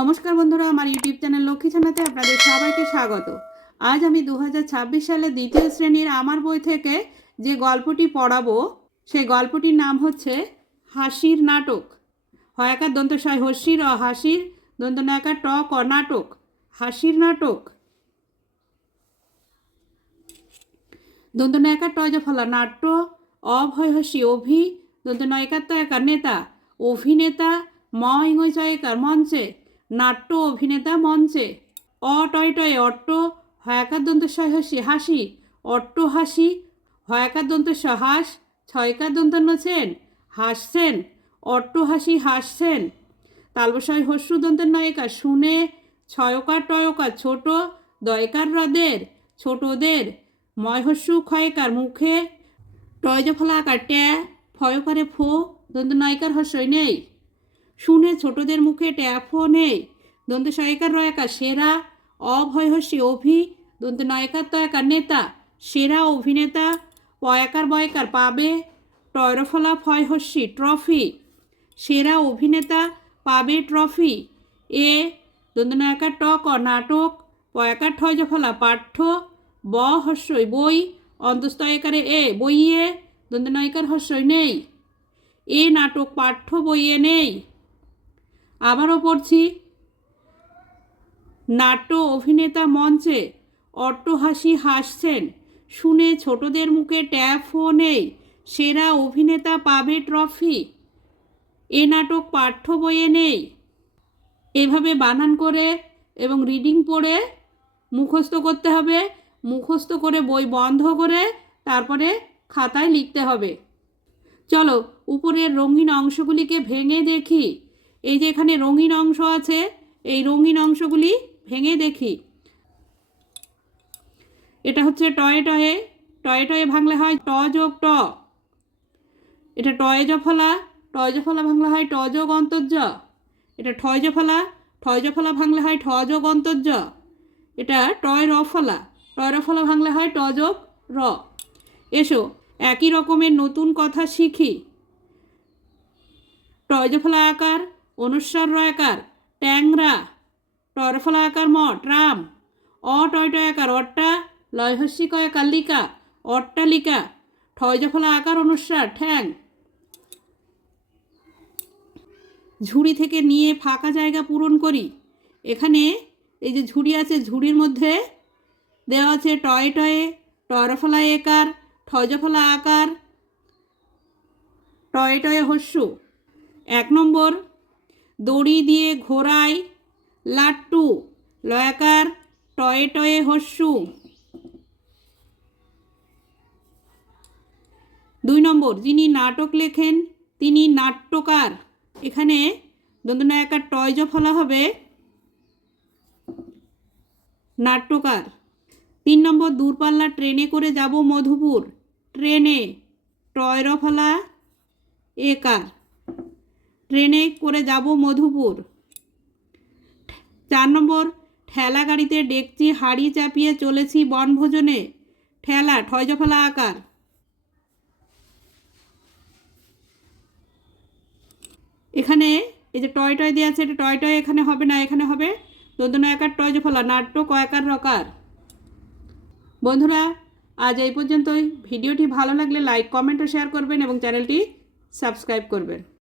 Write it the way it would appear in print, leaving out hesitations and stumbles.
নমস্কার বন্ধুরা, আমার ইউটিউব চ্যানেল লক্ষ্মী ছানাতে আপনাদের সবাইকে স্বাগত। আজ আমি 2026 সালে দ্বিতীয় শ্রেণীর আমার বই থেকে যে গল্পটি পড়াবো সেই গল্পটির নাম হচ্ছে হাসির নাটক। হয়াকার দন্তস্বয় হস্যির অ হাসির দন্তনায়কার ট ক নাটক, হাসির নাটক। দন্তনায়িকার টয় ফলা নাট্য, অভয় হস্যি অভি দন্তনায়িকার তয়কার নেতা অভিনেতা, ম ইঙয় চয়কার মঞ্চে নাট্য অভিনেতা মঞ্চে। অ টয় টয়ে অট্ট হয়াকার দন্তস্বয় হস্যি হাসি অট্ট হাসি হয়াকার দন্তস্ব হাস ছয়কার দন্তন্য ছেন হাসছেন অট্ট হাসি হাসছেন। তালবস্বয় হস্যু দন্তের নায়িকা শুনে ছয়কার টয়কার ছোট দয়কার হ্রদের ছোটদের ময়হস্যু ক্ষয়কার মুখে টয় ফলা আকার ট্যা ফয়কারে ফো দন্ত নয়কার হস্যই নেই শুনে ছোটদের মুখে ট্যা ফো নেই দন্ত সয়কার রয়কার সেরা অভয় হস্যি অভি দন্ত নয়কার তয়কার নেতা সেরা অভিনেতা পয়াকার বয়কার পাবে টয়রফলা ফয় হস্যি ট্রফি সেরা অভিনেতা পাবে ট্রফি। এ দন্তনায়কার ট ক নাটক পয়াকার ঠয় ফলা পাঠ্য ব হস্যই বই অন্তস্তয়কারে এ বইয়ে দন্তনায়িকার হস্যই নেই এ নাটক পাঠ্য বইয়ে নেই। আবারও পড়ছি, নাট্য অভিনেতা মঞ্চে অট্ট হাসি হাসছেন শুনে ছোটদের মুখে ট্যাপও নেই সেরা অভিনেতা পাবে ট্রফি এ নাটক পাঠ্য বইয়ে নেই। এভাবে বানান করে এবং রিডিং পড়ে মুখস্থ করতে হবে। মুখস্থ করে বই বন্ধ করে তারপরে খাতায় লিখতে হবে। চলো উপরের রঙিন অংশগুলিকে ভেঙে দেখি। এই যে এখানে রঙিন অংশ আছে, এই রঙিন অংশগুলি ভেঙে দেখি। এটা হচ্ছে টয়ে টয়ে, টয়ে টয়ে ভাঙলে হয় ট যোগ ট। এটা টয়ে জফলা, টয় জফলা ভাঙলে হয় ট যোগ অন্তর্য। এটা ঠয় জফলা, ঠয় জফলা ভাঙলে হয় ঠ যোগ অন্তর্য। এটা টয় রফলা, টয় রফলা ভাঙলে হয় ট যোগ র। এসো একই রকমের নতুন কথা শিখি। টয়জফলা আকার অনুস্বার রয়াকার ট্যাংরা টয়রফলা আকার ম ট্রাম অ টয় টয় আকার অট্টা লয়হস্যি কয়াকার লিকা অট্টালিকা ঠয়জফলা আকার অনুস্বার ঠ্যাং। ঝুড়ি থেকে নিয়ে ফাঁকা জায়গা পূরণ করি। এখানে এই যে ঝুড়ি আছে, ঝুড়ির মধ্যে দেওয়া আছে টয়ে টয়ে টয়রফলা একার ঠয়জফলা আকার টয়ে টয়ে হস্যু। 1 নম্বর, দড়ি দিয়ে ঘোড়ায় লাট্টু লয়াকার টয়ে টয়ে হস্যু। 2 নম্বর, যিনি নাটক লেখেন তিনি নাট্যকার। এখানে দন্তনায়িকার টয় ফলা হবে নাট্যকার। 3 নম্বর, দূরপাল্লা ট্রেনে করে যাব মধুপুর ট্রেনে টয় ফলা একার ট্রেনে করে যাব মধুপুর। 4 নম্বর, ঠেলা গাড়িতে ডেকচি হাড়ি চাপিয়ে চলেছি বনভোজনে ঠেলা ঠয় জফলা আকার। এখানে এই যে টয় টয় দেওয়া আছে, এটা টয় টয় এখানে হবে না, এখানে হবে দন্তনায়িকার টয় জফলা নাট্য কয়াকার রকার। বন্ধুরা, আজ এই পর্যন্তই। ভিডিওটি ভালো লাগলে লাইক কমেন্ট ও শেয়ার করবেন এবং চ্যানেলটি সাবস্ক্রাইব করবেন।